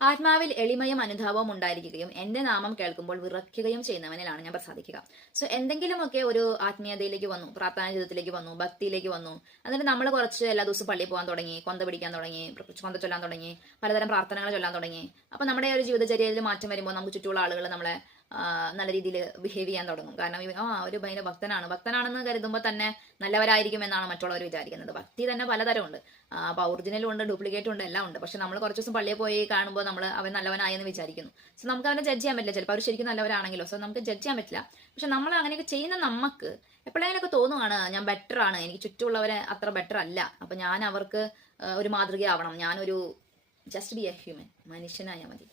ആത്മാവിൽ എളിമയും അനുതാപവും ഉണ്ടായിരിക്കുകയും എന്റെ നാമം കേൾക്കുമ്പോൾ വിറയ്ക്കുകയും ചെയ്യുന്നവനിലാണ് ഞാൻ പ്രസാദിക്കുക. സോ എന്തെങ്കിലുമൊക്കെ ഒരു ആത്മീയതയിലേക്ക് വന്നു, പ്രാർത്ഥനാ ജീവിതത്തിലേക്ക് വന്നു, ഭക്തിയിലേക്ക് വന്നു, എന്നിട്ട് നമ്മൾ കുറച്ച് എല്ലാ ദിവസവും പള്ളിയിൽ പോകാൻ തുടങ്ങി, കൊന്ത പിടിക്കാൻ തുടങ്ങി, കൊന്ത ചൊല്ലാൻ തുടങ്ങി, പലതരം പ്രാർത്ഥനകൾ ചൊല്ലാൻ തുടങ്ങി. അപ്പൊ നമ്മുടെ ഒരു ജീവിതചര്യയിൽ മാറ്റം വരുമ്പോൾ നമുക്ക് ചുറ്റുമുള്ള ആളുകൾ നമ്മളെ നല്ല രീതിയിൽ ബിഹേവ് ചെയ്യാൻ തുടങ്ങും. കാരണം ഒരു ഭയങ്കര ഭക്തനാണെന്ന് കരുതുമ്പോൾ തന്നെ നല്ലവരായിരിക്കും എന്നാണ് മറ്റുള്ളവർ വിചാരിക്കുന്നത്. ഭക്തി തന്നെ പലതരമുണ്ട്. അപ്പൊ ഒറിജിനലും ഉണ്ട്, ഡ്യൂപ്ലിക്കേറ്റും ഉണ്ട്, എല്ലാം ഉണ്ട്. പക്ഷെ നമ്മൾ കുറച്ച് ദിവസം പള്ളിയിൽ പോയി കാണുമ്പോൾ നമ്മൾ അവൻ നല്ലവനായെന്ന് വിചാരിക്കുന്നു. സോ നമുക്ക് അവനെ ജഡ്ജ് ചെയ്യാൻ പറ്റില്ല. ചിലപ്പോൾ അവർ ശരിക്കും നല്ലവരാണെങ്കിലോ. സോ നമുക്ക് ജഡ്ജ് ചെയ്യാൻ പറ്റില്ല. പക്ഷെ നമ്മൾ അങ്ങനെയൊക്കെ ചെയ്യുന്ന നമുക്ക് എപ്പോഴെങ്കിലൊക്കെ തോന്നുവാണ് ഞാൻ ബെറ്റർ ആണ്, എനിക്ക് ചുറ്റുമുള്ളവരെ അത്ര ബെറ്റർ അല്ല, അപ്പൊ ഞാൻ അവർക്ക് ഒരു മാതൃകയാവണം, ഞാനൊരു ജസ്റ്റ് ബി എ ഹ്യൂമൻ, മനുഷ്യനായാൽ മതി.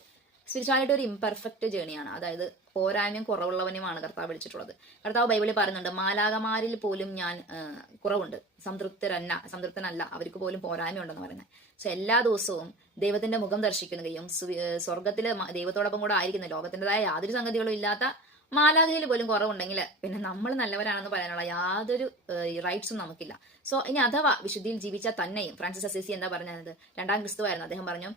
സ്പിരിച്വാലിറ്റി ഒരു ഇംപെർഫെക്റ്റ് ജേണിയാണ്. അതായത് പോരായ്മയും കുറവുള്ളവനുമാണ് കർത്താവ് വിളിച്ചിട്ടുള്ളത്. കർത്താവ് ബൈബിളിൽ പറയുന്നുണ്ട്, മാലാകമാരിൽ പോലും ഞാൻ കുറവുണ്ട്, സംതൃപ്തനല്ല, അവർക്ക് പോലും പോരായ്മയുണ്ടെന്ന് പറയുന്നത്. സോ എല്ലാ ദിവസവും ദൈവത്തിന്റെ മുഖം ദർശിക്കുകയും സ്വർഗത്തില് ദൈവത്തോടൊപ്പം കൂടെ ആയിരിക്കുന്ന, ലോകത്തിൻ്റെതായ യാതൊരു സംഗതികളും ഇല്ലാത്ത മാലാഖയിൽ പോലും കുറവുണ്ടെങ്കിൽ പിന്നെ നമ്മൾ നല്ലവരാണെന്ന് പറയാനുള്ള യാതൊരു റൈറ്റ്സും നമുക്കില്ല. സോ ഇനി അഥവാ വിശുദ്ധിയിൽ ജീവിച്ചാൽ തന്നെയും, ഫ്രാൻസിസ് അസീസി എന്താ പറഞ്ഞത്, രണ്ടാം ക്രിസ്തുവായിരുന്നു. അദ്ദേഹം പറഞ്ഞു,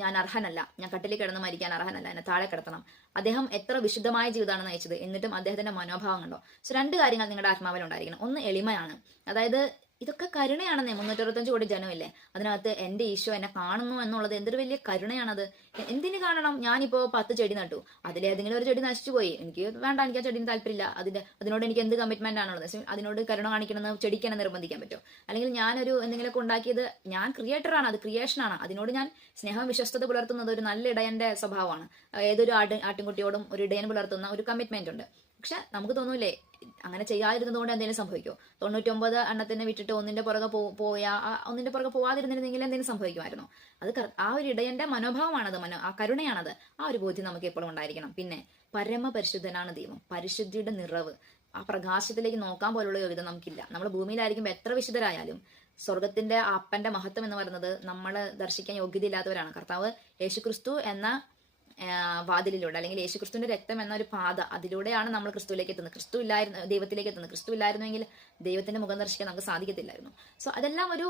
ഞാൻ അർഹനല്ല, ഞാൻ കട്ടിലിൽ കിടന്ന് മരിക്കാൻ അർഹനല്ല, എന്നെ താഴെ കിടത്തണം. അദ്ദേഹം എത്ര വിശുദ്ധമായ ജീവിതമാണ് നയിച്ചത്, എന്നിട്ടും അദ്ദേഹത്തിന്റെ മനോഭാവം കണ്ടോ. സോ രണ്ട് കാര്യങ്ങൾ നിങ്ങളുടെ ആത്മാവിൽ ഉണ്ടായിരിക്കണം. ഒന്ന് എളിമയാണ്, അതായത് ഇതൊക്കെ കരുണയാണെന്നേ. 365 കോടി ജനമില്ലേ, അതിനകത്ത് എന്റെ ഈശോ എന്നെ കാണുന്നു എന്നുള്ളത് എന്തൊരു വലിയ കരുണയാണത്. എന്തിനു കാണണം? ഞാനിപ്പോ 10 ചെടി നട്ടു, അതിലേതെങ്കിലും ഒരു ചെടി നശിച്ചു പോയി, എനിക്ക് വേണ്ട, എനിക്ക് ആ ചെടിന് താല്പര്യമില്ല, അതിനോട് എനിക്ക് എന്ത് കമ്മിറ്റ്മെന്റ് ആണുള്ളത്? അതിനോട് കരുണ കാണിക്കണമെന്ന് ചെടിക്ക് തന്നെ നിർബന്ധിക്കാൻ പറ്റും? അല്ലെങ്കിൽ ഞാനൊരു എന്തെങ്കിലുമൊക്കെ ഉണ്ടാക്കിയത്, ഞാൻ ക്രിയേറ്ററാണ്, അത് ക്രിയേഷനാണ്, അതിനോട് ഞാൻ സ്നേഹം വിശ്വസ്തത പുലർത്തുന്നത് ഒരു നല്ല ഇടയന്റെ സ്വഭാവമാണ്. ഏതൊരു ആട്ടിൻകുട്ടിയോടും ഒരു ഇടയൻ പുലർത്തുന്ന ഒരു കമ്മിറ്റ്മെന്റ് ഉണ്ട്. പക്ഷെ നമുക്ക് തോന്നൂലേ, അങ്ങനെ ചെയ്യാതിരുന്നത് കൊണ്ട് എന്തെങ്കിലും സംഭവിക്കുമോ? 99 എണ്ണത്തിനെ വിട്ടിട്ട് ഒന്നിന്റെ പുറകെ ഒന്നിന്റെ പുറകെ പോവാതിരുന്നിരുന്നെങ്കിൽ എന്തെങ്കിലും സംഭവിക്കുമായിരുന്നോ? അത് ആ ഒരു ഇടയന്റെ മനോഭാവമാണത്, ആ കരുണയാണത്. ആ ഒരു ബോധ്യം നമുക്ക് എപ്പോഴും ഉണ്ടായിരിക്കണം. പിന്നെ പരമപരിശുദ്ധനാണ് ദൈവം, പരിശുദ്ധിയുടെ നിറവ്. ആ പ്രകാശത്തിലേക്ക് നോക്കാൻ പോലുള്ള യോഗ്യത നമുക്കില്ല. നമ്മൾ ഭൂമിയിലായിരിക്കും എത്ര വിശുദ്ധരായാലും സ്വർഗത്തിന്റെ അപ്പന്റെ മഹത്വം എന്ന് പറയുന്നത് നമ്മൾ ദർശിക്കാൻ യോഗ്യതയില്ലാത്തവരാണ്. കർത്താവ് യേശുക്രിസ്തു എന്ന വാതിലിലൂടെ, അല്ലെങ്കിൽ യേശുക്രിസ്തുവിന്റെ രക്തം എന്ന ഒരു പാത, അതിലൂടെയാണ് നമ്മൾ ക്രിസ്തുവിലേക്ക് എത്തുന്നത്. ക്രിസ്തു ഇല്ലായിരുന്നു ദൈവത്തിലേക്ക് എത്തുന്നത്. ക്രിസ്തു ഇല്ലായിരുന്നെങ്കിൽ ദൈവത്തിന്റെ മുഖം ദർശിക്കാൻ നമുക്ക് സാധിക്കത്തില്ലായിരുന്നു. സോ അതെല്ലാം ഒരു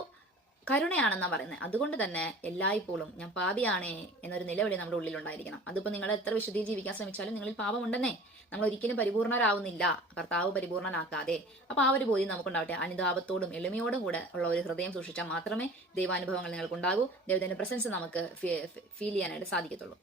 കരുണയാണെന്നാണ് പറയുന്നത്. അതുകൊണ്ട് തന്നെ എല്ലായ്പ്പോഴും ഞാൻ പാപിയാണേ എന്നൊരു നിലവിളി നമ്മുടെ ഉള്ളിൽ ഉണ്ടായിരിക്കണം. അതിപ്പോ നിങ്ങൾ എത്ര വിശുദ്ധി ജീവിക്കാൻ ശ്രമിച്ചാലും നിങ്ങളിൽ പാപമുണ്ടെന്നേ. നമ്മൾ ഒരിക്കലും പരിപൂർണരാവുന്നില്ല കർത്താവ് പരിപൂർണനാക്കാതെ. അപ്പൊ ആ ഒരു ബോധ്യം നമുക്കുണ്ടാവട്ടെ. അനുതാപത്തോടും എളിമയോടും കൂടെ ഉള്ള ഒരു ഹൃദയം സൂക്ഷിച്ചാൽ മാത്രമേ ദൈവാനുഭവങ്ങൾ നിങ്ങൾക്കുണ്ടാകൂ, ദൈവത്തിന്റെ പ്രസൻസ് നമുക്ക് ഫീൽ ചെയ്യാനായിട്ട് സാധിക്കത്തുള്ളൂ.